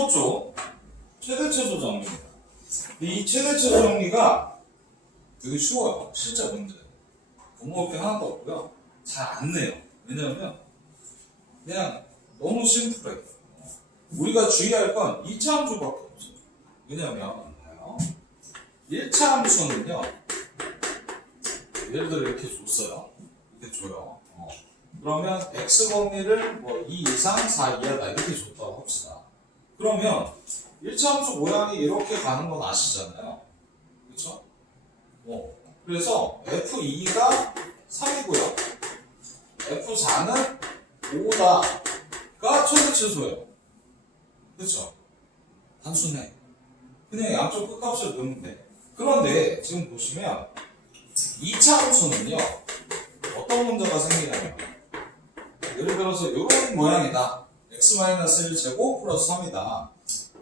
이거죠. 최대 최소 정리입니다. 이 최대 최소 정리가 되게 쉬워요. 실제 문제. 공부할 게 하나도 없고요. 잘 안 내요. 왜냐면 그냥 너무 심플해. 우리가 주의할 건 2차 함수밖에 없어요. 왜냐면 1차 함수는요. 예를 들어 이렇게 줬어요. 이렇게 줘요. 그러면 x 범위를 뭐 2 이상 4 이하다 이렇게 줬다고 합시다. 그러면 1차 함수 모양이 이렇게 가는 건 아시잖아요. 그렇죠? 그래서 f2가 3이고요. f4는 5다가 최대 최소예요. 그렇죠? 단순해. 그냥 양쪽 끝값을 넣으면 돼. 그런데 지금 보시면 2차 함수는요. 어떤 문제가 생기냐면 예를 들어서 이런 모양이다. x-1 제곱 플러스 3이다.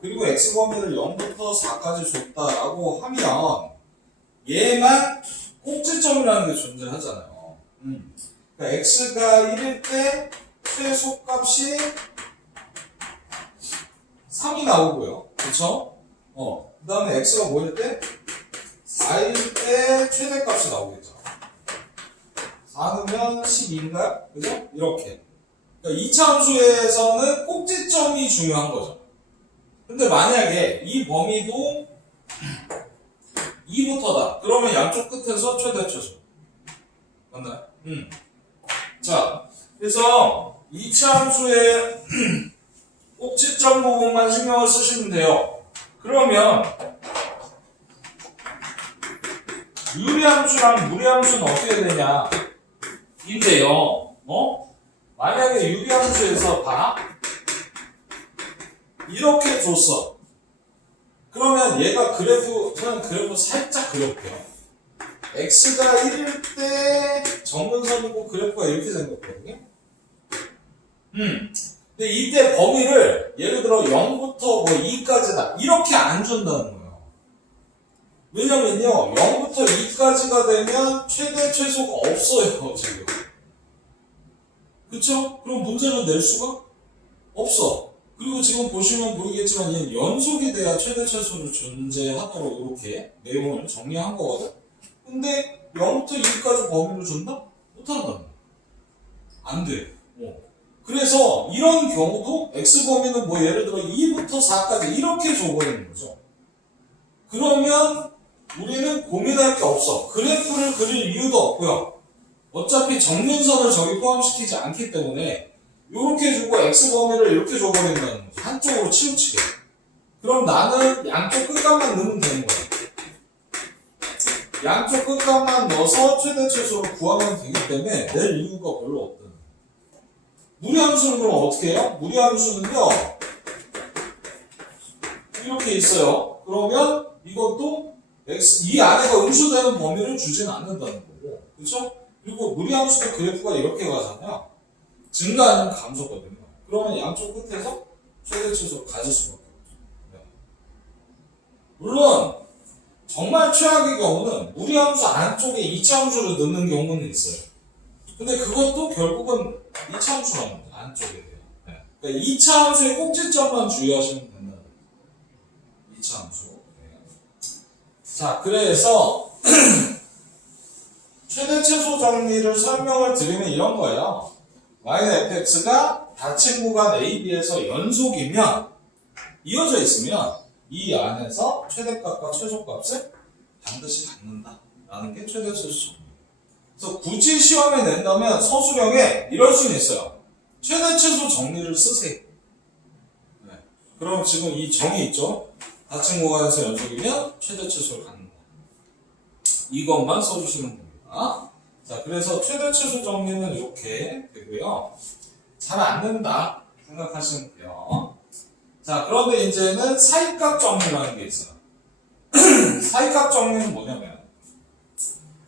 그리고 x 범위를 0부터 4까지 줬다라고 하면 얘만 꼭지점이라는 게 존재하잖아요. 그러니까 x가 1일 때 최소값이 3이 나오고요. 그쵸? 그 다음에 x가 뭐일 때? 4일 때 최대값이 나오겠죠. 4는 12인가요? 그죠? 이렇게. 그러니까 2차 함수에서는 꼭지점이 중요한 거죠. 근데 만약에 이 범위도 2부터다. 그러면 양쪽 끝에서 최대 최소. 맞나요? 자, 그래서 2차 함수의 꼭지점 부분만 신경을 쓰시면 돼요. 그러면 유리함수랑 무리함수는 어떻게 되냐? 인데요. 만약에 유리함수에서 봐. 이렇게 줬어. 그러면 얘가 저는 그래프 살짝 그려볼게요. x가 1일 때 정근선이고 그래프가 이렇게 생겼거든요. 근데 이때 범위를 예를 들어 0부터 뭐 2까지다. 이렇게 안 준다는 거예요. 왜냐면요. 0부터 2까지가 되면 최대 최소가 없어요. 지금. 그쵸? 그럼 문제를 낼 수가 없어. 그리고 지금 보시면 보이겠지만 얘는 연속이 돼야 최대 최소를 존재하도록 이렇게 내용을 정리한 거거든. 근데 0부터 2까지 범위를 준다? 못한다. 안 돼. 그래서 이런 경우도 x 범위는 뭐 예를 들어 2부터 4까지 이렇게 줘버리는 거죠. 그러면 우리는 고민할 게 없어. 그래프를 그릴 이유도 없고요. 어차피 정면선을 저기 포함시키지 않기 때문에 이렇게 주고 x 범위를 이렇게 줘버린다는 거지. 한쪽으로 치우치게. 그럼 나는 양쪽 끝값만 넣으면 되는 거야. 양쪽 끝값만 넣어서 최대 최소를 구하면 되기 때문에 낼 이유가 별로 없다. 무리함수는 그럼 어떻게 해요? 무리함수는요 이렇게 있어요. 그러면 이것도 이 안에가 음수되는 범위를 주지는 않는다는 거고, 그렇죠? 그리고 무리함수도 그래프가 이렇게 가잖아요. 증가 아니면 감소거든요. 그러면 양쪽 끝에서 최대 최소를 가질 수밖에 없죠. 네. 물론 정말 최악의 경우는 무리함수 안쪽에 2차 함수를 넣는 경우는 있어요. 근데 그것도 결국은 2차 함수라는 거죠. 안쪽에 돼요. 네. 그러니까 2차 함수의 꼭지점만 주의하시면 된다는 거죠. 2차 함수. 네. 자, 그래서 최대 최소 정리를 설명을 드리면 이런 거예요. yfx가 닫힌 구간 AB에서 연속이면 이어져 있으면 이 안에서 최대값과 최소값을 반드시 갖는다 라는 게 최대 최소 정리. 그래서 굳이 시험에 낸다면 서술형에 이럴 수는 있어요. 최대 최소 정리를 쓰세요. 네. 그럼 지금 이 정이 있죠? 닫힌 구간에서 연속이면 최대 최소를 갖는다. 이것만 써주시면 됩니다. 자, 그래서 최대 최소 정리는 이렇게 되고요. 잘 안 된다 생각하시면 돼요. 자, 그런데 이제는 사이값 정리라는 게 있어요. 사이값 정리는 뭐냐면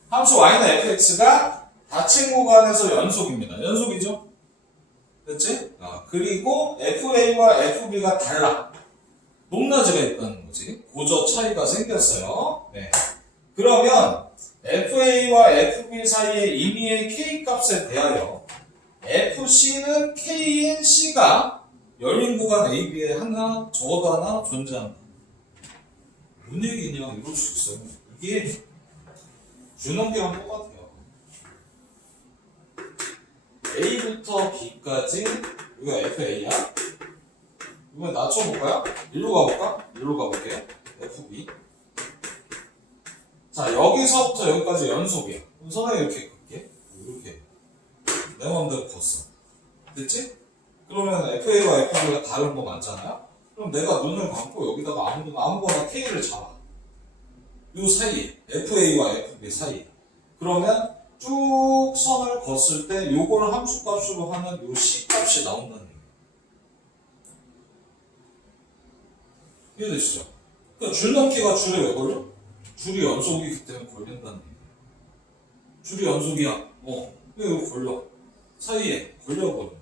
함수 y는 fx가 닫힌 구간에서 연속입니다. 연속이죠? 그렇지? 그리고 fa와 fb가 달라. 높낮이가 있다는 거지. 고저 차이가 생겼어요. 네. 그러면 fa와 fb 사이의 임의의 k 값에 대하여 fc는 k인 c가 열린 구간 AB에 하나, 적어도 하나 존재한다. 뭔 얘기냐? 이럴 수 있어요. 이게 균형계랑 똑같아요. A부터 B까지 이거 FA야. 이번에 낮춰볼까요? 일로 가볼까? 일로 가볼게요. FB. 자, 여기서부터 여기까지 연속이야. 그럼 선생님 이렇게 긋게. 이렇게. 내 맘대로 걷어. 됐지? 그러면 FA와 FB가 다른 거 맞잖아요? 그럼 내가 눈을 감고 여기다가 아무거나 K를 잡아. 요 사이에. FA와 FB 사이에. 그러면 쭉 선을 걷을 때 요걸 함수값으로 하는 요 C값이 나온다는 얘기예요. 이해되시죠? 그러니까 줄넘기가 줄에 왜 걸려? 줄이 연속이기 때문에 걸린다는 얘기예요. 줄이 연속이야. 왜 이거 걸려? 사이에 걸려버리는 거예요.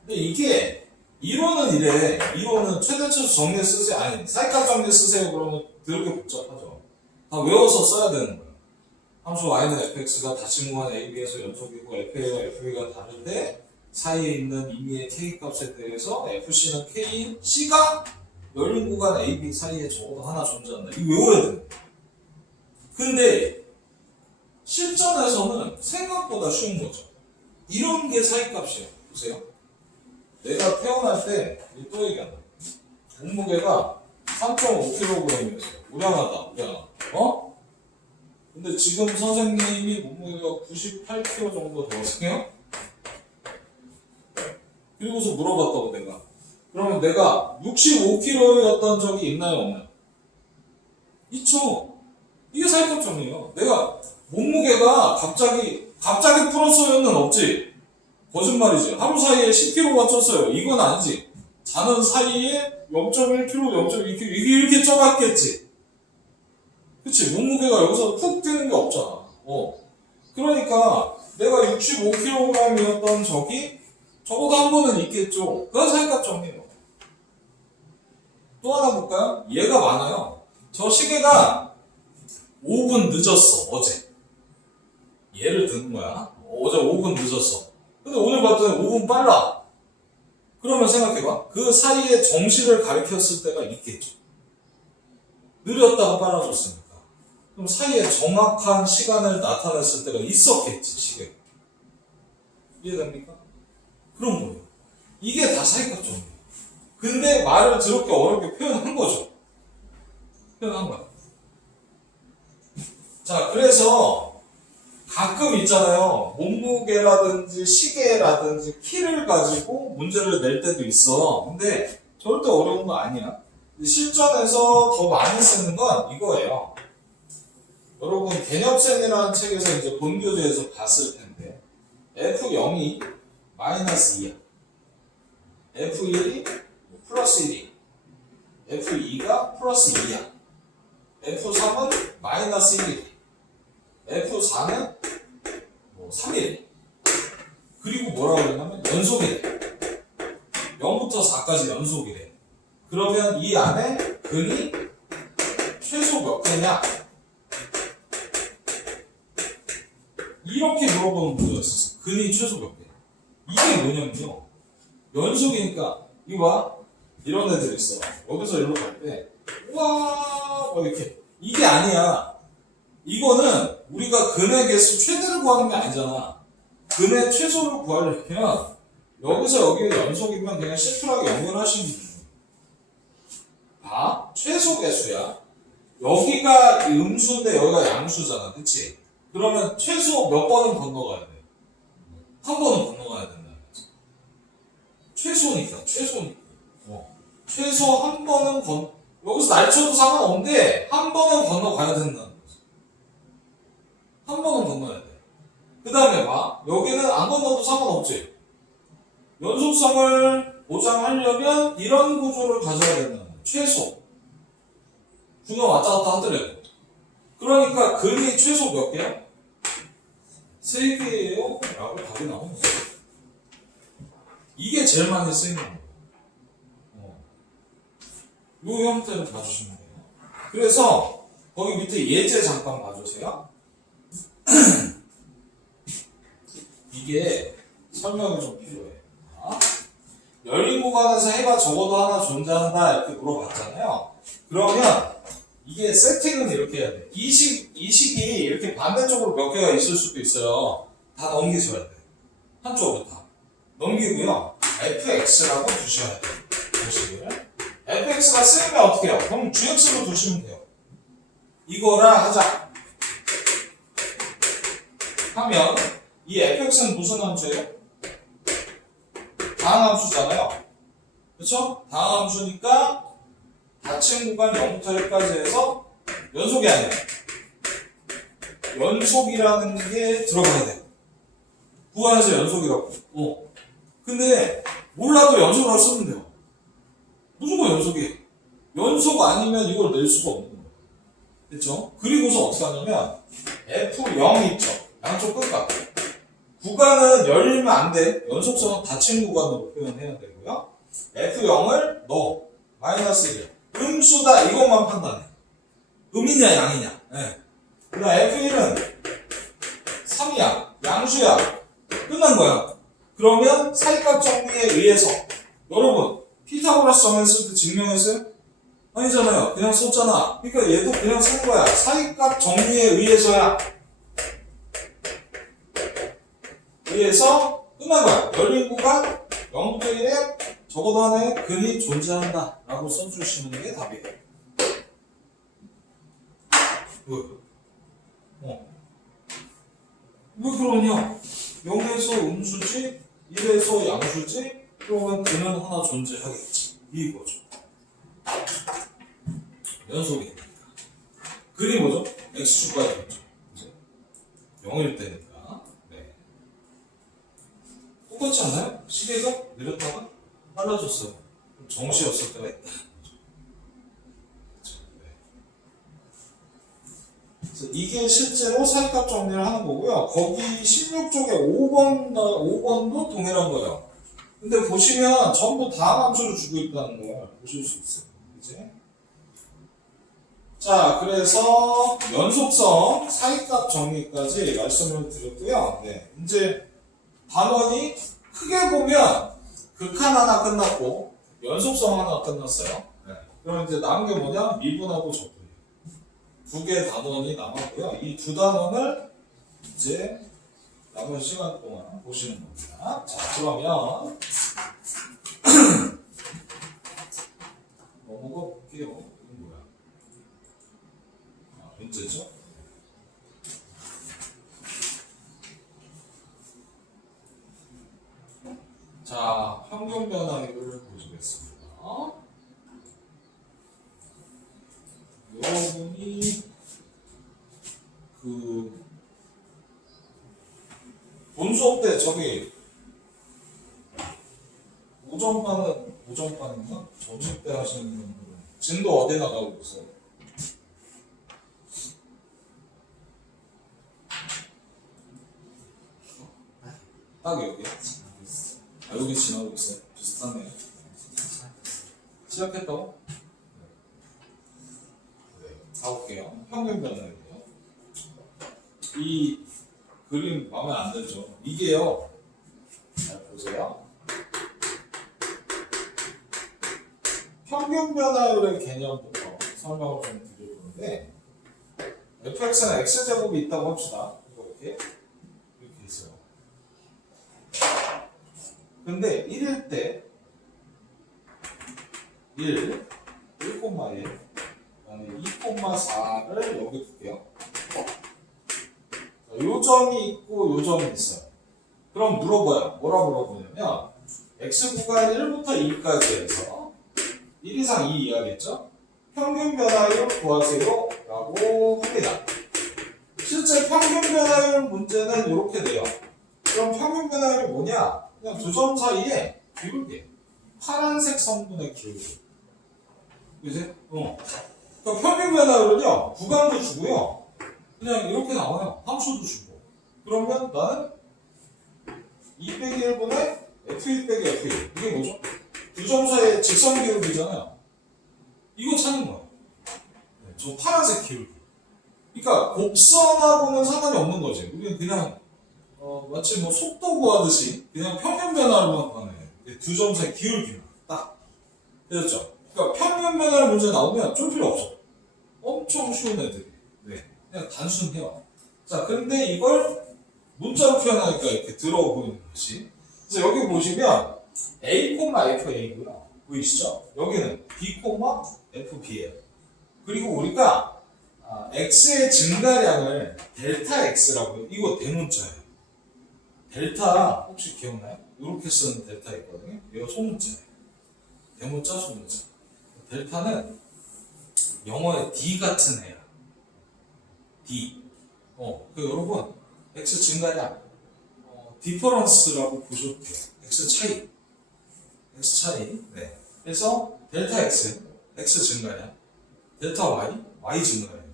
근데 이게 이론은 이래. 이론은 최대치수 정리 쓰세요. 아니, 사이값 정리 쓰세요. 그러면 그렇게 복잡하죠. 다 외워서 써야 되는 거예요. 함수 y는 fx가 닫힌 구간 ab에서 연속이고 fa와 fb가 다른데 사이에 있는 임의의 k값에 대해서 fc는 k인 c가 열린 구간 ab 사이에 적어도 하나 존재한다. 이거 외워야 돼요. 근데 실전에서는 생각보다 쉬운 거죠. 이런 게 사이값이에요. 보세요. 내가 태어날 때 또 얘기한다. 몸무게가 3.5kg이었어요. 우량하다, 우량하다. 근데 지금 선생님이 몸무게가 98kg 정도 되거든요? 그리고서 물어봤다고 내가. 그러면 내가 65kg였던 적이 있나요, 없나요? 있죠. 이게 사이값 정리예요. 내가 몸무게가 갑자기 풀었어요는 없지. 거짓말이지. 하루 사이에 10kg가 쪘어요. 이건 아니지. 자는 사이에 0.1kg, 0.2kg 이렇게 쪄갔겠지. 그치? 몸무게가 여기서 푹 뛰는 게 없잖아. 그러니까 내가 65kg이었던 적이 적어도 한 번은 있겠죠. 그건 사이값 정리예요. 또 하나 볼까요? 얘가 많아요. 저 시계가 5분 늦었어. 어제. 얘를 드는 거야. 어제 5분 늦었어. 근데 오늘 봤더니 5분 빨라. 그러면 생각해봐. 그 사이에 정시를 가리켰을 때가 있겠죠. 느렸다가 빨라졌으니까. 그럼 사이에 정확한 시간을 나타냈을 때가 있었겠지, 시계가. 이해됩니까? 그런 거예요. 이게 다 사이값 정리예요. 근데 말을 더럽게 어렵게 표현한 거죠. 표현한 거야. 자, 그래서 가끔 있잖아요. 몸무게라든지 시계라든지 키를 가지고 문제를 낼 때도 있어. 근데 절대 어려운 거 아니야. 실전에서 더 많이 쓰는 건 이거예요. 여러분 개념셈이라는 책에서 이제 본교재에서 봤을 텐데 F0이 마이너스 2야. F1이 플러스 1이. F2가 플러스 2야. F3은 마이너스 1이. F4는 3일. 그리고 뭐라고 그러냐면 연속이래. 0부터 4까지 연속이래. 그러면 이 안에 근이 최소 몇 개냐? 이렇게 물어보는 문제였었어. 근이 최소 몇 개? 이게 뭐냐면요. 연속이니까 이거 봐. 이런 애들 있어. 여기서 이리로 갈 때 우와 이렇게. 이게 아니야. 이거는 우리가 근의 개수 최대를 구하는 게 아니잖아. 근의 최소를 구하려면 여기서 여기가 연속이면 그냥 심플하게 연결하시면 돼요. 봐. 최소 개수야. 여기가 음수인데 여기가 양수잖아. 그치? 그러면 최소 몇 번은 건너가야 돼? 한 번은 건너가야 된다. 최소니까. 최소 한 번은 여기서 날쳐도 상관없는데 한 번은 건너가야 된다는 거지. 한 번은 건너야 돼. 그 다음에 봐. 여기는 안 건너도 상관없지. 연속성을 보장하려면 이런 구조를 가져야 된다는 거야. 최소. 중간 왔다 갔다 하더라도. 그러니까 근이 최소 몇 개야? 3개예요? 라고 답이 나오는 거야. 이게 제일 많이 쓰이는 거예요. 이 형태를 봐주시면 돼요. 그래서 거기 밑에 예제 잠깐 봐주세요. 이게 설명이 좀 필요해. 열린 구간에서 해가 적어도 하나 존재한다 이렇게 물어봤잖아요. 그러면 이게 세팅은 이렇게 해야 돼. 이 식이 이렇게 반대쪽으로 몇 개가 있을 수도 있어요. 다 넘기셔야 돼. 한쪽으로 다. 넘기고요. fx라고 두셔야 돼. 이 식을. fx가 쓰이면 어떻게 해요? 그럼 gx로 두시면 돼요. 이거라 하자. 하면 이 fx는 무슨 함수예요? 다항함수잖아요. 그쵸? 다항함수니까 닫힌 구간 0부터 1까지 해서 연속이 아니야. 연속이라는 게 들어가야 돼. 구간에서 연속이라고. 근데 몰라도 연속으로 쓰면 돼요. 무조건 연속이에요. 연속 아니면 이걸 낼 수가 없는 거예요. 됐죠? 그리고서 어떻게 하냐면 F0 있죠? 양쪽 끝각. 구간은 열리면 안 돼. 연속성은 닫힌 구간으로 표현해야 되고요. F0을 넣어. 마이너스 1. 음수다. 이것만 판단해. 음이냐 양이냐. 네. 그다음 F1은 3이야. 양수야. 끝난 거야. 그러면 사이값 정리에 의해서 여러분 피타고라스 정리 쓸 때 증명했어요? 아니잖아요. 그냥 썼잖아. 그러니까 얘도 그냥 쓴 거야. 사이값 정리에 의해서야. 의해서 끝난 거야. 열린 구간 0부터 1에 적어도 하나의 근이 존재한다 라고 써주시는 게 답이에요. 왜 그러냐? 0에서 음수지 1에서 양수지 그러면 근은 하나 존재하겠지. 이거죠. 연속이니까. 근이 뭐죠? x축까지죠. 0일 때니까. 네. 똑같지 않나요? 시계가 느렸다가 빨라졌어요. 정시였을 때가 있다. 그래서 이게 실제로 사이값 정리를 하는 거고요. 거기 16쪽에 5번도 동일한 거예요. 근데 보시면 전부 다함수를 주고 있다는 걸 보실 수 있어요. 그치? 자, 그래서 연속성 사이값 정리까지 말씀을 드렸고요. 네, 이제 단원이 크게 보면 극한 하나 끝났고 연속성 하나 끝났어요. 네. 그럼 이제 남은 게 뭐냐? 미분하고 적분. 두 개 단원이 남았고요. 이 두 단원을 이제 남은 시간 동안 보시는 겁니다. 자, 그러면 넘어가 볼게요. 이건 뭐야? 문제죠? 자, 평균 변화율을 보시겠습니다. 여러분이 본 수업 때 저기 오전반인가? 점심 때 하시는 분들은 진도 어디 나가고 있어요? 딱 여기. 여기 지나고 있어요. 비슷하네요. 시작했다고? 네. 가볼게요. 평균 변화율이요. 이 그림 마음에 안 들죠? 이게요. 잘 보세요. 평균 변화율의 개념부터 설명을 좀 드릴 건데, fx는 x제곱이 있다고 합시다. 이거 이렇게 있어요. 근데 1일 때 1, 1,1, 그다음에 2,4를 여기 둘게요. 요 점이 있고 요 점이 있어요. 그럼 물어봐요. 뭐라 물어보냐면 x 구간 1부터 2까지 해서 1 이상 2 이하겠죠? 평균 변화율 구하세요 라고 합니다. 실제 평균 변화율 문제는 이렇게 돼요. 그럼 평균 변화율이 뭐냐? 그냥 두 점 사이에 기울기. 파란색 성분의 기울기. 그지? 그러니까 평균 변화율은요, 구간도 주고요. 그냥 이렇게 나와요. 함수도 주고. 그러면 나는 2 빼기 1분의 F1 빼기 F1. 이게 뭐죠? 두 점 사이의 직선 기울기잖아요. 이거 찾는 거예요. 네, 저 파란색 기울기. 그러니까 곡선하고는 상관이 없는 거지. 우리는 그냥 마치 뭐 속도 구하듯이 그냥 평균 변화를만 구하네. 두 점 사이 기울기만 딱 되었죠. 그러니까 평균 변화의 문제 나오면 좀 필요 없어. 엄청 쉬운 애들이. 네. 그냥 단순해요. 자, 근데 이걸 문자로 표현하니까 이렇게 더러워 보이는 것이. 그래서 여기 보시면 A, FA고요. 보이시죠? 여기는 B, FB예요. 그리고 우리가 X의 증가량을 델타 X라고, 이거 대문자예요. 델타 혹시 기억나요? 이렇게 쓰는 델타 있거든요. 이거 소문자예요. 대문자, 소문자. 델타는 영어의 D 같은 애야. D. 여러분, X 증가량, 디퍼런스라고 보셔도 돼요. X 차이. X 차이. 네. 그래서 델타 X, X 증가량, 델타 Y, Y 증가량.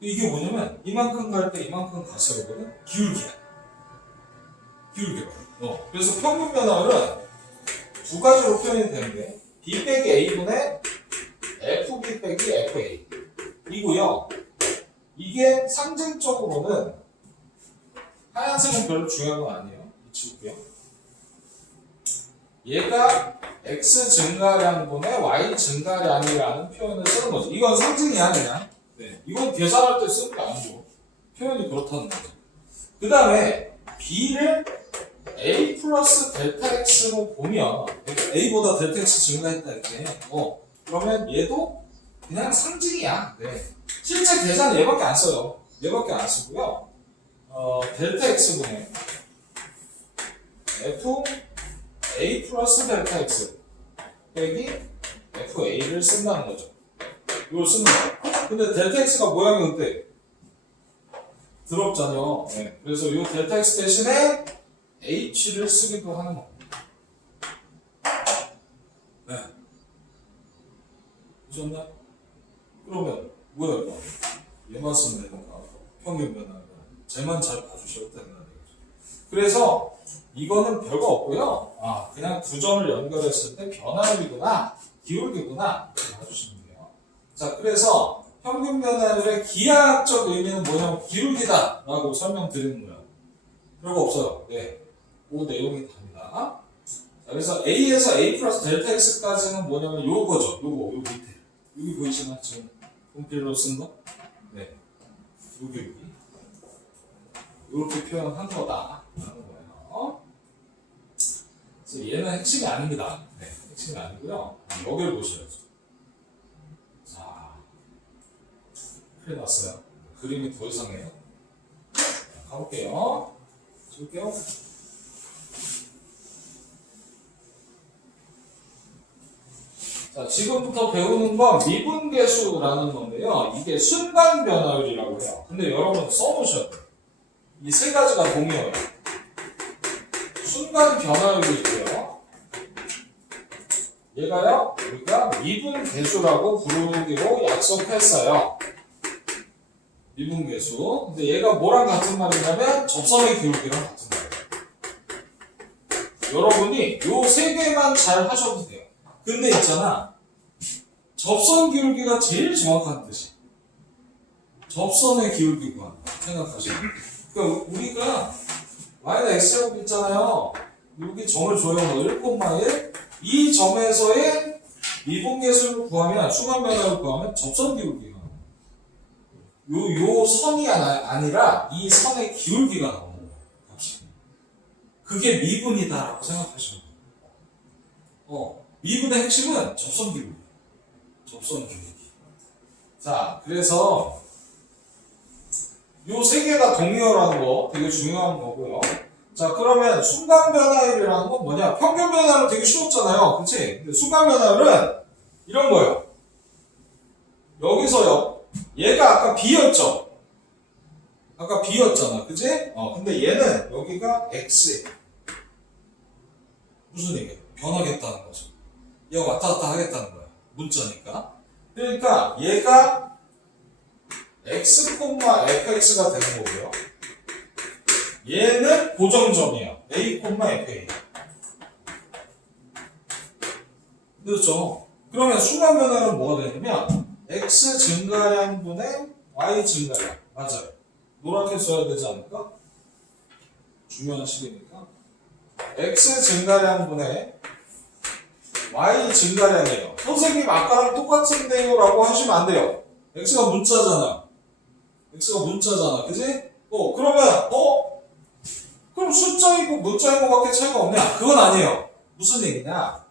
이게 뭐냐면, 이만큼 갈 때 이만큼 가서거든? 기울기야. 기울기야. 그래서 평균 변화율은 두 가지로 표현이 되는데, B 빼기 A분의 FB 빼기 FA. 이고요. 이게 상징적으로는 하얀색은 별로 중요한 건 아니에요. 이치고요. 얘가 X 증가량분의 Y 증가량이라는 표현을 쓰는 거죠. 이건 상징이야 그냥. 네. 이건 계산할 때 쓰는 게 아니고 표현이 그렇다는 거죠. 그 다음에 B를 A 플러스 델타 X로 보면 A보다 델타 X 증가했다 이렇게 그러면 얘도 그냥 상징이야. 네. 실제 계산 얘밖에 안 써요. 얘밖에 안 쓰고요. 델타 X분의 F A 플러스 델타 X 빼기 FA를 쓴다는 거죠. 이걸 쓰는 거예요. 근데 델타 X가 모양이 어때? 더럽잖아요. 네. 그래서 이 델타 X 대신에 H를 쓰기도 하는 겁니다. 네. 보셨나? 그러면 뭐야 이거? 얘만 쓰면 되는가? 평균 변화가 쟤만 잘 봐주셔도 되는 거죠. 그래서 이거는 별거 없고요. 그냥 두 점을 연결했을 때 변화율이구나, 기울기구나 봐주시면 돼요. 자, 그래서 평균 변화율의 기하학적 의미는 뭐냐면 기울기다라고 설명드리는 거예요. 별거 없어요. 네, 그 내용이 답니다. 자, 그래서 A에서 A 플러스 델타 X까지는 뭐냐면 요거죠. 요거 밑에 여기 보이시나 지금 분필로 쓴 거? 네, 여기 이렇게 표현한 거다라는 거예요. 그래서 얘는 핵심이 아닙니다. 네, 핵심이 아니고요. 여기를 보셔야죠. 자, 큰일 났어요. 그림이 더 이상해요. 가볼게요. 줄게요. 자, 지금부터 배우는 건 미분계수라는 건데요. 이게 순간 변화율이라고 해요. 근데 여러분 써놓으셔야 돼요. 이 세 가지가 동의어예요. 순간 변화율이 있고요. 얘가요, 우리가 미분계수라고 부르기로 약속했어요. 미분계수. 근데 얘가 뭐랑 같은 말이냐면 접선의 기울기랑 같은 말이에요. 여러분이 요 세 개만 잘 하셔도 돼요. 근데 있잖아, 접선 기울기가 제일 정확한 뜻이 접선의 기울기구나 생각하시면, 그러니까 우리가 y는 x제곱 있잖아요. 여기 점을 줘요. 1,1 이 점에서의 미분계수를 구하면, 순간 변화를 구하면 접선 기울기가 요 선이 아니라 이 선의 기울기가 나오는 거예요. 값이. 그게 미분이다라고 생각하시면 돼요. 미분의 핵심은 접선 기울기. 접선 기울기. 자, 그래서 요 세 개가 동의어라는 거 되게 중요한 거고요. 자, 그러면 순간 변화율이라는 건 뭐냐? 평균 변화율은 되게 쉬웠잖아요. 그치? 근데 순간 변화율은 이런 거예요. 여기서요. 얘가 아까 B였죠? 아까 B였잖아. 그치? 근데 얘는 여기가 X예요. 무슨 얘기예요? 변하겠다는 거죠. 얘가 왔다 갔다 하겠다는 거야. 문자니까. 그러니까 얘가 x, fx가 되는 거고요. 얘는 고정점이에요. a, fa. 그렇죠? 그러면 순간 변화는 뭐가 되냐면 x 증가량분의 y 증가량. 맞아요. 노랗게 써야 되지 않을까? 중요한 식이니까. x 증가량분의 y 증가량이에요. 선생님 아까랑 똑같은데요 라고 하시면 안 돼요. x가 문자잖아. x가 문자잖아. 그지? 그러면 그럼 숫자이고 문자인 것밖에 차이가 없냐? 그건 아니에요. 무슨 얘기냐?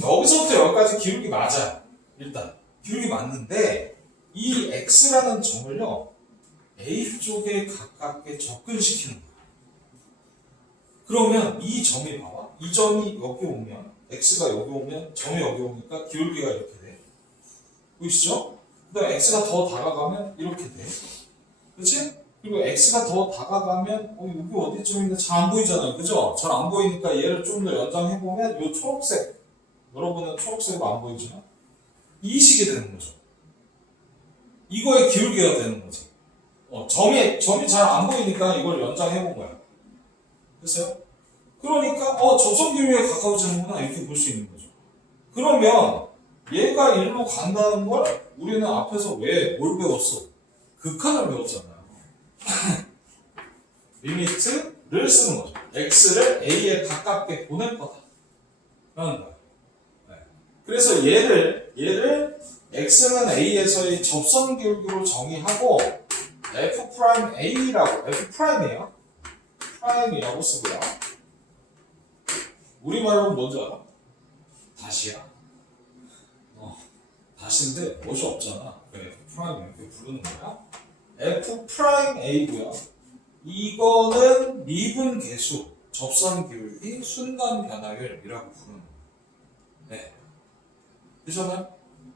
여기서부터 여기까지 기울기 맞아요. 일단 기울기 맞는데 이 x라는 점을요 a 쪽에 가깝게 접근시키는 거예요. 그러면 이 점이 봐봐. 이 점이 여기 오면 x가 여기 오면 점이 여기 오니까 기울기가 이렇게 돼. 보이시죠? 그 다음에 x가 더 다가가면 이렇게 돼. 그렇지? 그리고 x가 더 다가가면 여기 어디쯤인데 잘 안 보이잖아요. 그죠? 잘 안 보이니까 얘를 좀 더 연장해보면 이 초록색, 여러분은 초록색으로 안 보이지만 이 식이 되는 거죠. 이거의 기울기가 되는 거지. 점이 잘 안 보이니까 이걸 연장해본 거야. 됐어요? 그러니까 접선 기울기에 가까워지는구나 이렇게 볼 수 있는 거죠. 그러면 얘가 일로 간다는 걸 우리는 앞에서 뭘 배웠어? 극한을 배웠잖아요. 리미트를 쓰는 거죠. x를 a에 가깝게 보낼 거다 라는 거예요. 네. 그래서 얘를 x는 a에서의 접선 기울기로 정의하고 f'a라고 f'이에요. 프라임이라고 쓰고요. 우리말로 뭔지 알아? 다시야. 다시인데 멋이 없잖아. 그래, 프라임 이렇게 부르는 거야. f'a고요. 이거는 미분 계수, 접선 기울기, 순간 변화율이라고 부르는 거예요. 네. 되셨나요?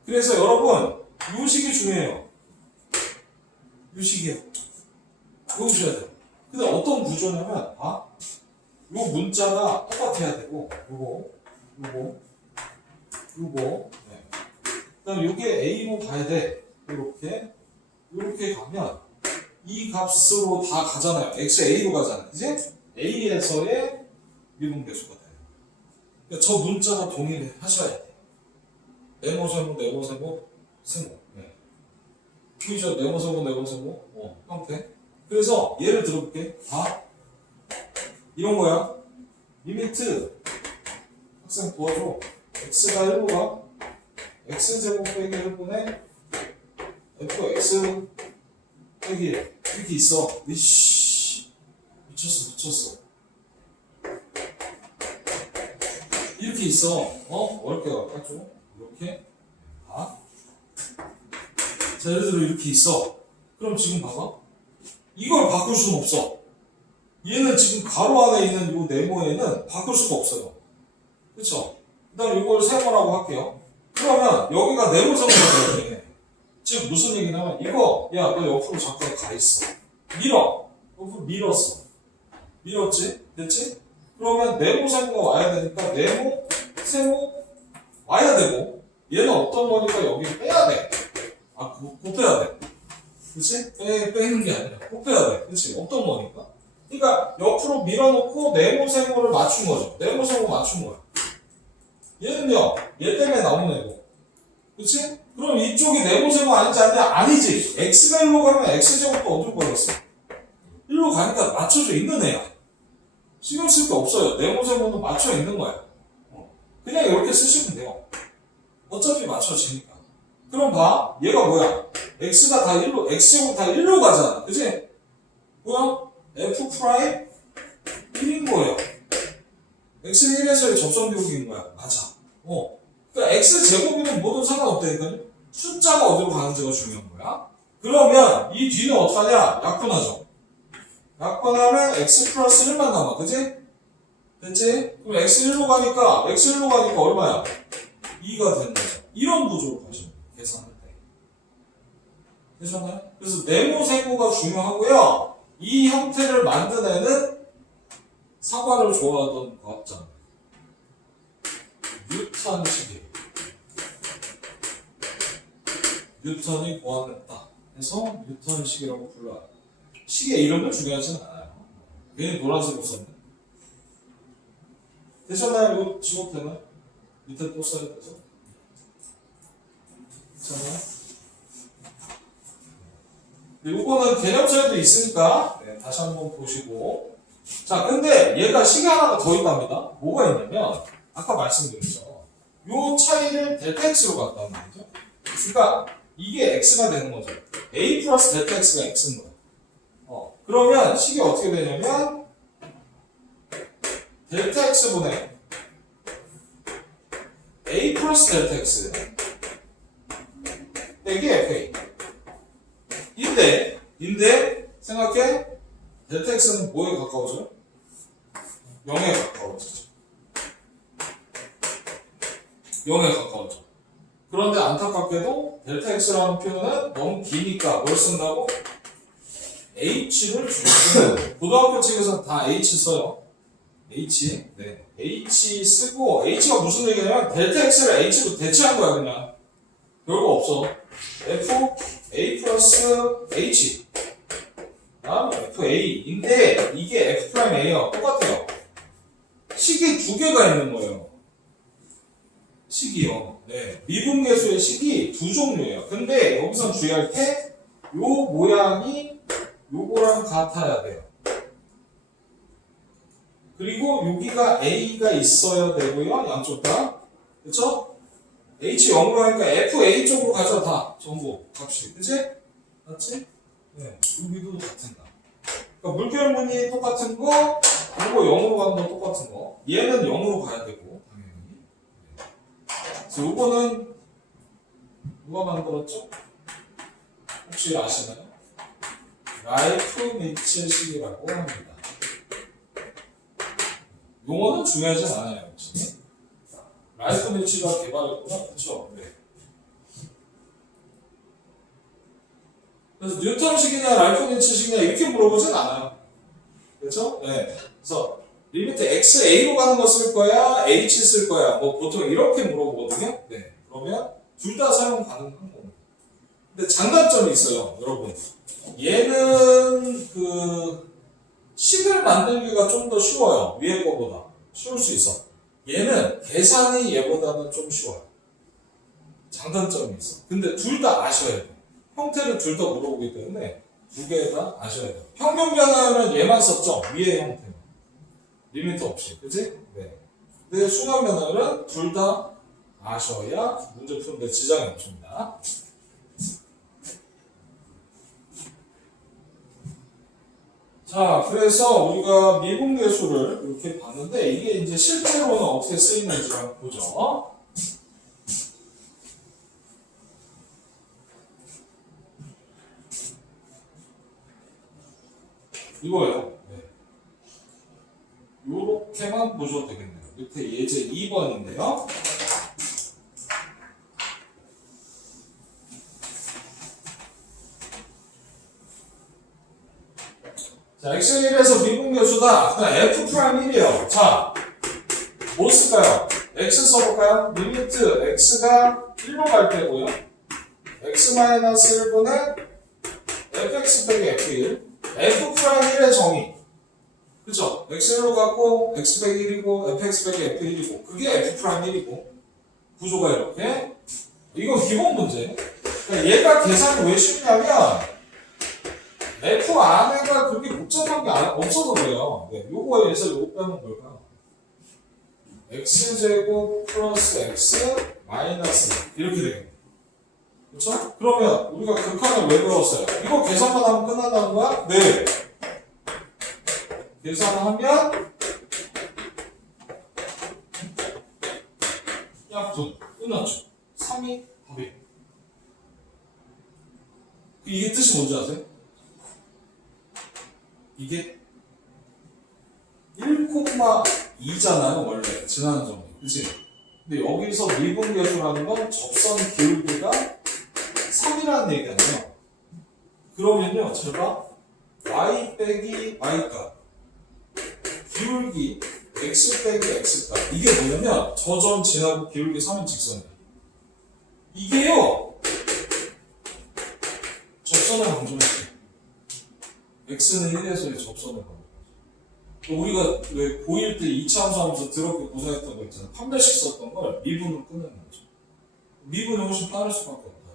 그래서 여러분, 이 식이 중요해요. 이 식이요. 외우셔야 돼요. 근데 어떤 구조냐면, 요 문자가 똑같아야 되고, 요거. 네. 그다음 요게 A로 가야 돼. 이렇게 가면 이 값으로 다 가잖아요. X A로 가잖아요. 이제 A에서의 미분계수가 돼요. 그러니까 저 문자가 동일해 하셔야 돼. 네모세모. 네. 보이죠? 네모세모. 형태. 그래서 예를 들어볼게. 이런 거야. 리미트. 학생 도와줘. X가 1로 가. x제곱 빼기 1분의 fx 빼기 이렇게 있어. 이씨 미쳤어. 이렇게 있어. 어렵게 가깝죠? 이렇게. 자, 예를 들어 이렇게 있어. 그럼 지금 봐봐. 이걸 바꿀 수는 없어. 얘는 지금 가로 안에 있는 이 네모에는 바꿀 수가 없어요. 그쵸? 그 다음 이걸 세모라고 할게요. 그러면 여기가 네모세모가 돼야 돼. 즉 무슨 얘기냐면 이거 야 너 옆으로 잠깐 가 있어. 옆으로 밀었어. 밀었지? 됐지? 그러면 네모세모가 와야 되니까 네모세모 와야 되고 얘는 어떤 거니까 여기 빼야 돼. 못 빼야 돼. 그치? 빼는 게 아니라 못 빼야 돼. 그치? 어떤 거니까. 그러니까 옆으로 밀어놓고 네모세모를 맞춘 거죠. 네모세모 맞춘 거야. 얘는요, 얘 때문에 나오는 애고. 그치? 그럼 이쪽이 네모세모 아닌지 아니지. x가 1로 가면 x제곱도 어디로 걸렸어? 1로 가니까 맞춰져 있는 애야. 신경 쓸 게 없어요. 네모세모는 맞춰 있는 거야. 그냥 이렇게 쓰시면 돼요. 어차피 맞춰지니까. 그럼 봐. 얘가 뭐야? x가 다 1로, x제곱 다 1로 가잖아. 그치? 뭐야? f 프라임 1인 거예요. x는 1에서의 접선 기울기인 거야. 맞아. 그러니까 x제곱이면 뭐든 상관없다니까요. 숫자가 어디로 가는지가 중요한 거야. 그러면 이 뒤는 어떡하냐? 약분하죠. 약분하면 x 플러스 1만 남아. 그지? 됐지? 그럼 x1로 가니까 얼마야? 2가 되는 거죠. 이런 구조로 가시면 돼요. 계산할 때. 되셨나요? 그래서 네모세모가 중요하고요. 이 형태를 만든 애는 사과를 좋아하던 과학자 뉴턴식이에요. 뉴턴이 고안했다 해서 뉴턴식이라고 불러요. 식의 이름은 중요하진 않아요. 괜히 노란색으로 썼네. 되셨나요? 이거 지워되나요? 밑에 또 써야 돼서. 괜찮아요? 이거는 개념 차이도 있으니까 다시 한번 보시고 자, 근데 얘가 식이 하나가 더 있답니다. 뭐가 있냐면, 아까 말씀드렸죠. 요 차이를 델타 x로 갔다는 거죠. 그러니까, 이게 x가 되는 거죠. a 플러스 델타 x가 x인 거예요. 그러면 식이 어떻게 되냐면, 델타 x분의 a 플러스 델타 x 빼기 fa. 인데, 생각해. 델타 x는 뭐에 가까워져요? 0에 가까워지죠. 0에 가까워져. 그런데 안타깝게도 델타 x라는 표현은 너무 기니까 뭘 쓴다고? h를 주고 고등학교 책에서 다 h 써요. h. 네. h 쓰고 h가 무슨 얘기냐면 델타 x를 h로 대체한 거야 그냥. 별거 없어. f a 플러스 h 다음 fa인데 이게 f 프라임 a와 똑같아요. 식이 두 개가 있는 거예요. 식이요. 네. 미분계수의 식이 두 종류예요. 근데 여기서 주의할 게 요 모양이 요거랑 같아야 돼요. 그리고 여기가 a가 있어야 되고요. 양쪽 다. 그쵸? h 0으로 하니까 fa 쪽으로 가죠. 다. 전부. 값이. 그치? 맞지? 네. 여기도 같은 거. 그러니까 물결무늬 똑같은 거, 그리고 0으로 가는 거 똑같은 거. 얘는 0으로 가야 되고, 당연히. 그래서 요거는 누가 만들었죠? 혹시 아시나요? 라이프니츠식이라고 합니다. 용어는 중요하진 않아요. 혹시. 라이프니츠가 개발했구나. 그쵸? 네. 그래서 뉴턴식이냐 라이프니츠식이냐 이렇게 물어보진 않아요. 그렇죠? 네. 그래서 리미트 XA로 가는 거 쓸 거야? H 쓸 거야? 뭐 보통 이렇게 물어보거든요. 네. 그러면 둘 다 사용 가능한 겁니다. 근데 장단점이 있어요, 여러분. 얘는 그 식을 만들기가 좀 더 쉬워요. 위에 거보다. 쉬울 수 있어. 얘는 계산이 얘보다는 좀 쉬워요. 장단점이 있어. 근데 둘 다 아셔야 돼요. 형태를 둘 다 물어보기 때문에 두 개 다 아셔야 돼요. 평면 변화는 얘만 썼죠? 위의 형태는. 리미트 없이. 그치? 네. 근데 순환 변화는 둘 다 아셔야 문제 푸는데 지장이 없습니다. 자, 그래서 우리가 미분계수를 이렇게 봤는데 이게 이제 실제로는 어떻게 쓰이는지 한번 보죠. 이거예요. 네. 요렇게만 보셔도 되겠네요. 밑에 예제 2번인데요. 자, x1에서 미분계수다. 그냥 f'1이에요. 자, 뭐 쓸까요? x 써볼까요? 리미트 x가 1로 갈 때고요. x-1분의 fx 빼기 f1. f'1의 정의. 그쵸? x1로 갖고 x 빼기 1이고 fx 빼기 f1이고 그게 f'1이고 구조가 이렇게. 이건 기본 문제. 그러니까 얘가 계산이 왜 쉽냐면 f 안에가 그렇게 복잡한 게 없어서 그래요. 네, 요거에서 요거 빼면 뭘까요? x제곱 플러스 x 마이너스 이렇게 되겠네요. 그쵸? 그러면 우리가 극한을 왜 배웠어요? 이거 계산만 하면 끝난다는 거야? 네. 계산을 하면 약분 끝났죠. 3이 답이에요. 이게 뜻이 뭔지 아세요? 이게 1,2잖아요 원래 지나는 점이. 그치? 근데 여기서 미분계수라는 건 접선 기울기가 3이라는 얘기잖아요. 그러면요 제가 y 빼기 y값 기울기 x 빼기 x값 이게 뭐냐면 저 점 지나고 기울기 3인 직선이에요. 이게요 접선을 강조했어요. x는 1에서의 접선을 강조했어요. 우리가 왜 고1 때 2차 함수 하면서 더럽게 고생했던 거 있잖아요. 판별식 썼던 걸 미분으로 끝내는 거죠. 미분이 훨씬 빠를 수밖에 없다.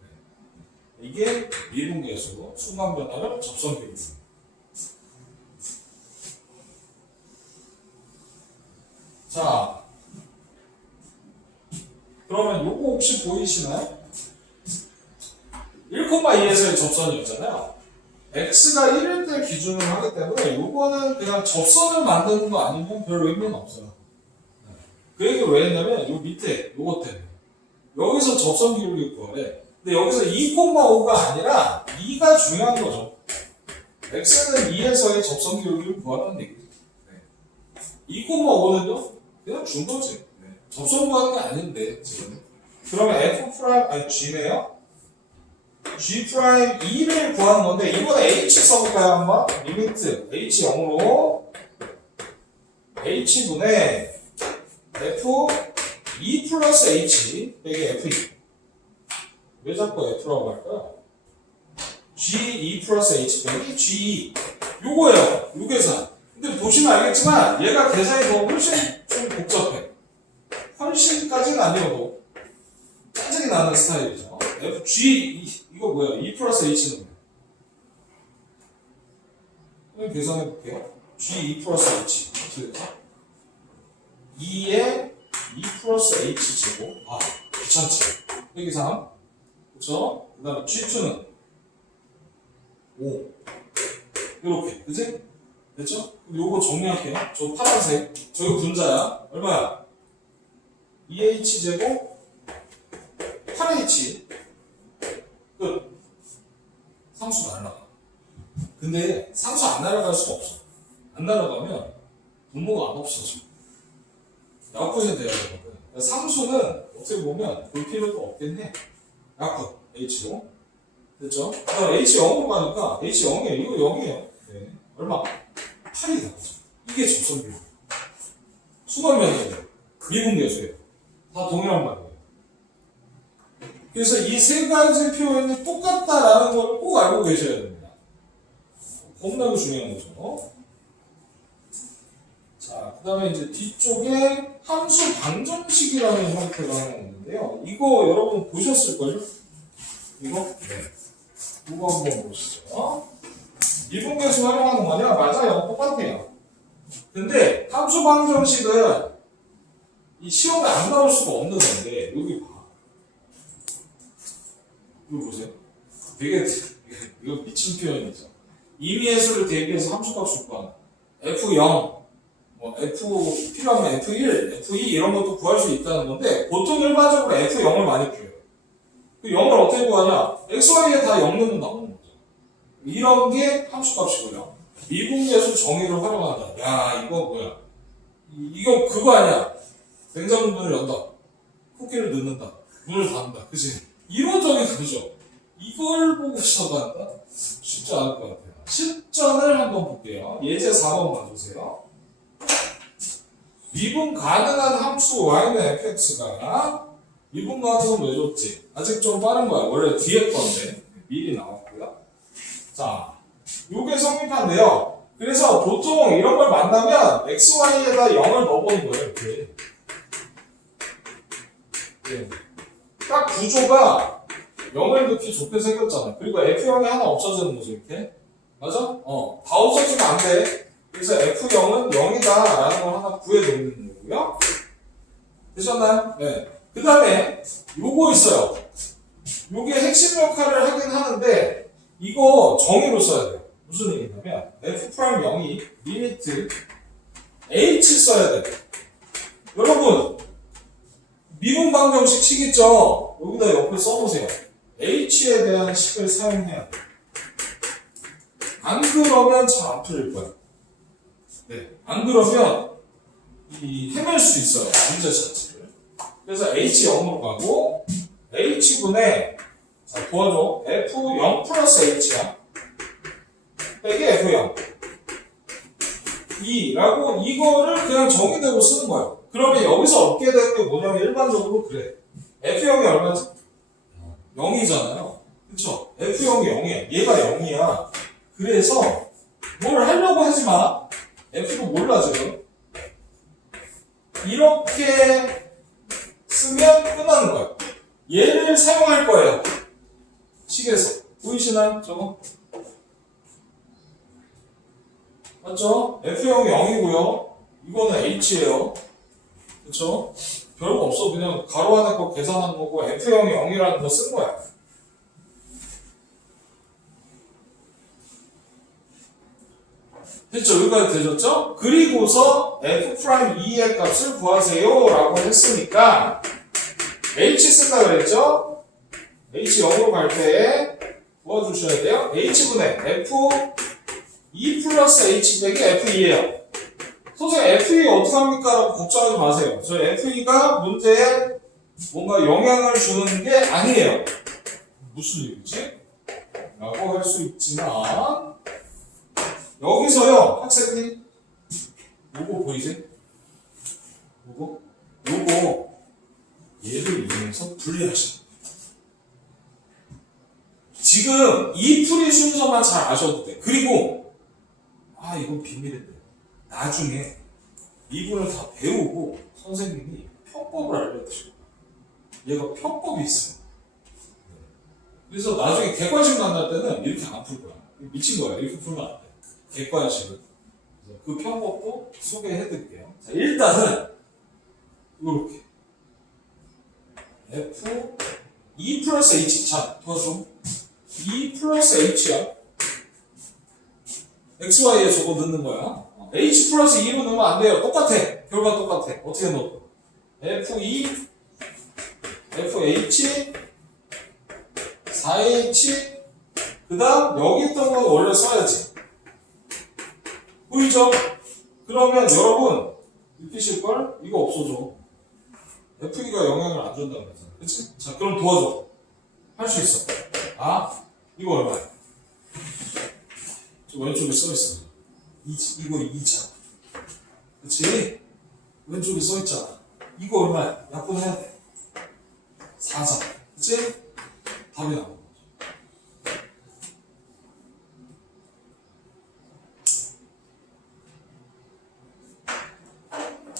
네. 이게 미분계수 순간 변화를 접선 비율. 자, 그러면 요거 혹시 보이시나요? 1,2에서의 접선이었잖아요. x가 1일 때 기준으로 하기 때문에 요거는 그냥 접선을 만드는 거 아니면 별 의미는 없어요. 그 얘기를 왜 했냐면 요 밑에 요거 때문에 여기서 접선 기울기 구하래. 근데 여기서 2,5가 아니라 2가 중요한 거죠. x는 2에서의 접선 기울기를 구하라는 얘기죠. 2,5는요? 그냥 준 거지. 접선 구하는 게 아닌데 지금. 그러면 f 프라임 아니 g네요. g 프라임 2를 구하는 건데 이번에 h 써볼까요 한번? 리미트 h 0으로 h분의 f 2 플러스 h 빼기 f2. 왜 자꾸 f라고 할까요? g2 플러스 h 빼기 g2 요거예요. 요 계산. 근데 보시면 알겠지만 얘가 계산이 더 훨씬 좀 복잡해. 훨씬까지는 아니어도 짜증이 나는 스타일이죠. g 이거 뭐야? 2 플러스 h는 뭐야? 계산해 볼게요. g2 플러스 h 어떻게 되죠? 2에 2 플러스 h 제곱. 아 귀찮지. 빼기 3 그쵸? 그 다음에 g2는 5 이렇게 그치? 됐죠? 요거 정리할게요. 저 파란색 저기 분자야. 얼마야? 2h 제곱 8h 끝. 상수 날라가. 근데 상수 안 날아갈 수가 없어. 안 날아가면 분모가 안 없어져. 약분이 돼야 되거든. 상수는 어떻게 보면 볼 필요도 없긴 해. 약분 h로 됐죠? h 0으로 가니까 h 0이에요. 이거 0이에요. 네. 얼마? 8이 나오죠. 이게 접선비율. 수반면이에요. 미분계수예요. 다 동일한 말이에요. 그래서 이 세 가지 표현이 똑같다라는 걸 꼭 알고 계셔야 됩니다. 겁나게 중요한 거죠. 자, 그 다음에 이제 뒤쪽에 함수 방정식이라는 형태가 하나 있는데요. 이거 여러분 보셨을걸요? 이거? 네. 이거 한번 보시죠. 미분계수 활용하는 거냐? 맞아요. 똑같아요. 근데 함수 방정식은 이 시험에 안 나올 수가 없는 건데, 여기 봐. 이거 보세요. 되게, 이거 미친 표현이죠. 임의의 수를 대비해서 함수값을 구하는. F0, 뭐 F, 필요하면 F1, F2 이런 것도 구할 수 있다는 건데, 보통 일반적으로 F0을 많이 구해요. 그 0을 어떻게 구하냐? X, Y에 다 0 넣으면 나오는 거죠. 이런 게 함수값이고요. 미분계수 정의를 활용한다. 야, 이거 뭐야? 이거 그거 아니야? 냉장고 문을 연다. 쿠키를 넣는다. 문을 닫는다. 그치? 이론적인 거죠. 이걸 보고 시작한다? 쉽지 않을 것 같아요. 실전을 한번 볼게요. 예제 4번 봐주세요. 미분 가능한 함수 y는 fx가 미분 가능은 왜 줬지? 아직 좀 빠른 거야. 원래 뒤에 건데 미리 나왔고요. 자, 요게 성립한데요. 그래서 보통 이런 걸 만나면 x, y에다 0을 넣어보는 거예요. 이렇게. 네. 딱 구조가 0을 넣기 좋게 생겼잖아. 그리고 F0이 하나 없어지는 거죠, 이렇게. 맞아? 다 없어지면 안 돼. 그래서 F0은 0이다 라는 걸 하나 구해놓는 거고요. 되셨나요? 네. 그 다음에 요거 있어요. 요게 핵심 역할을 하긴 하는데 이거 정의로 써야 돼요. 무슨 얘기냐면 F'0이 리미트 H 써야 돼. 여러분 미분 방정식 식 있죠? 여기다 옆에 써보세요. H에 대한 식을 사용해야 돼. 안 그러면 잘 안 풀릴 거야. 네. 안 그러면 헤맬 수 있어요. 문제 자체를. 그래서 H0으로 가고 H분의 자 도와줘. F0 플러스 H야. 빼기 F0 2라고 이거를 그냥 정의대로 쓰는 거야. 그러면 여기서 얻게 되는 게 뭐냐면 일반적으로 그래. F0이 얼마지? 0이잖아요. 그쵸? F0이 0이야. 얘가 0이야. 그래서 뭘 하려고 하지 마. F도 몰라 지금. 이렇게 쓰면 끝나는 거야. 얘를 사용할 거예요. 식에서. 보이시나요? 저거? 맞죠? F0이 0이고요. 이거는 H예요. 그쵸? 별거 없어. 그냥 가로 안에 거 계산한 거고 F형이 0이라는 거 쓴 거야. 됐죠? 여기까지 되셨죠? 그리고서 F'2의 값을 구하세요 라고 했으니까 H 쓴다 그랬죠? H 0으로 갈 때 도와주셔야 돼요. H분의 F2 플러스 H 빼기 F2예요. 선생님 F2 어떻게 합니까? 라고 걱정하지 마세요. 저 F2가 문제에 뭔가 영향을 주는 게 아니에요. 무슨 얘기지? 라고 할 수 있지만 여기서요 학생님 요거 보이세요? 요거 얘를 이용해서 분리하시는 거예요. 지금 이 풀이 순서만 잘 아셔도 돼. 그리고 이건 비밀인데 나중에 이분을 다 배우고 선생님이 편법을 알려드릴 거예요. 얘가 편법이 있어요. 그래서 나중에 객관식 만날 때는 이렇게 안 풀 거야. 미친 거야. 이렇게 풀면 안 돼. 객관식을. 그 편법도 소개해 드릴게요. 자, 일단은 이렇게 F 2 플러스 H. 자, 도와줘. 2 플러스 H야. XY에 저거 넣는 거야. H 플러스 2로 넣으면 안 돼요. 똑같아. 결과 똑같아. 어떻게 넣어? F2, FH, 4H, 그 다음 여기 있던 건 원래 써야지. 보이죠? 그러면 여러분 느끼실걸? 이거 없어져. F2가 영향을 안 준다고 그랬잖아. 그치? 자, 그럼 도와줘. 할 수 있어. 이거 얼마야? 저 왼쪽에 써있어. 이거 2차. 그치? 왼쪽에 써있잖아. 이거 얼마야? 약분해야 돼. 4차. 그치? 답이 나오는 거죠.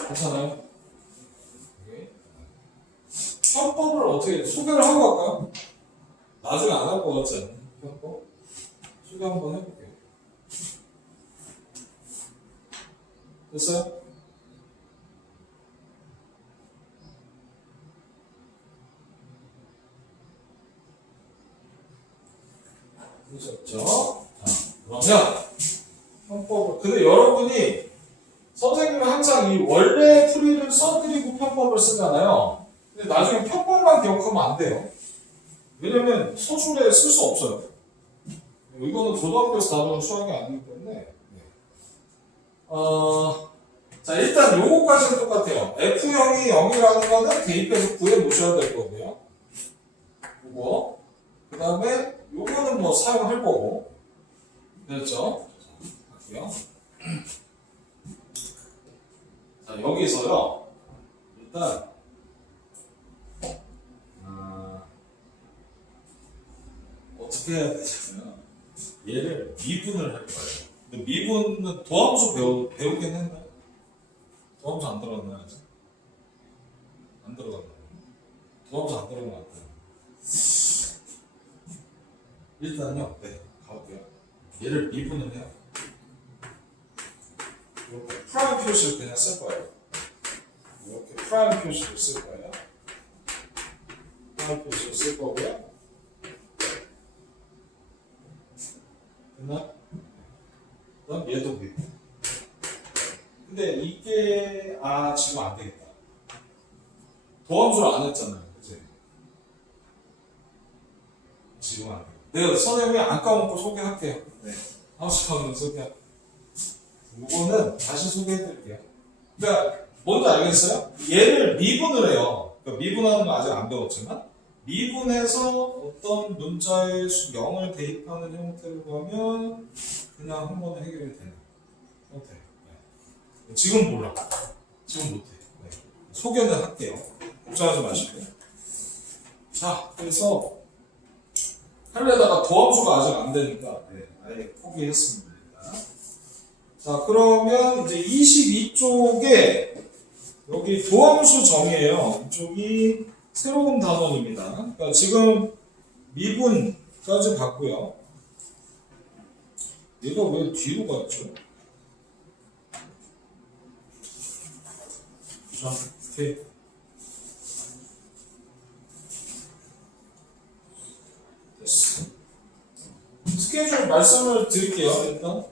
괜찮아요? 편법을 어떻게 소개를 하고 갈까요? 나중에 안 할 것 같지 않나요? 편법? 소개 한번 해볼게요. 됐어요? 되셨죠? 그러면 편법을 근데 여러분이 선생님은 항상 이 원래 풀이를 써드리고 편법을 쓰잖아요. 근데 나중에 편법만 기억하면 안 돼요. 왜냐면 서술에 쓸 수 없어요. 이거는 고등학교에서 다루는 수학이 아니기 때문에. 자, 일단 요거까지는 똑같아요. F형이 0이라는 거는 대입해서 구해 놓으셔야 될 거고요. 요거. 그 다음에 요거는 뭐 사용할 거고. 됐죠? 갈게요. 자, 여기서요. 일단 어떻게 해야 되냐면 얘를 미분을 할 거예요. 근데 미분은 도함수 배우긴 했나요? 도함수 안 들어갔나요? 아직? 안 들어갔나요? 도함수 안 들어간 것 같아요. 일단요, 네, 가볼게요. 얘를 미분을 해요. 이렇게 프라임 표시를 그냥 쓸 거예요. 이렇게 프라임 표시를 쓸 거예요. 프라임 표시를 쓸 거고요. 됐나? 그럼 얘도 미분. 근데 이게 지금 안 되겠다. 도함수를 안 했잖아요. 그치? 지금 안 돼. 내가 선생님이 안 까먹고 소개할게요. 네. 함수하면 소개할게요. 이거는 다시 소개해드릴게요. 그러니까 뭔지 알겠어요? 얘를 미분을 해요. 그러니까 미분하는 거 아직 안 배웠지만 미분해서 어떤 문자의 0을 대입하는 형태로 가면 그냥 한 번에 해결이 되는 형태. 네. 지금 몰라. 지금 못해. 네. 소개는 할게요. 걱정하지 마시고. 자, 그래서 하려다가 도함수가 아직 안 되니까 아예 포기했습니다. 자, 그러면 이제 22쪽에 여기 도함수 정의예요. 이쪽이 새로운 단원입니다. 그러니까 지금 미분까지 봤고요. 얘가 왜 뒤로 갔죠? 자, 오케이. 됐어. 스케줄 말씀을 드릴게요, 일단.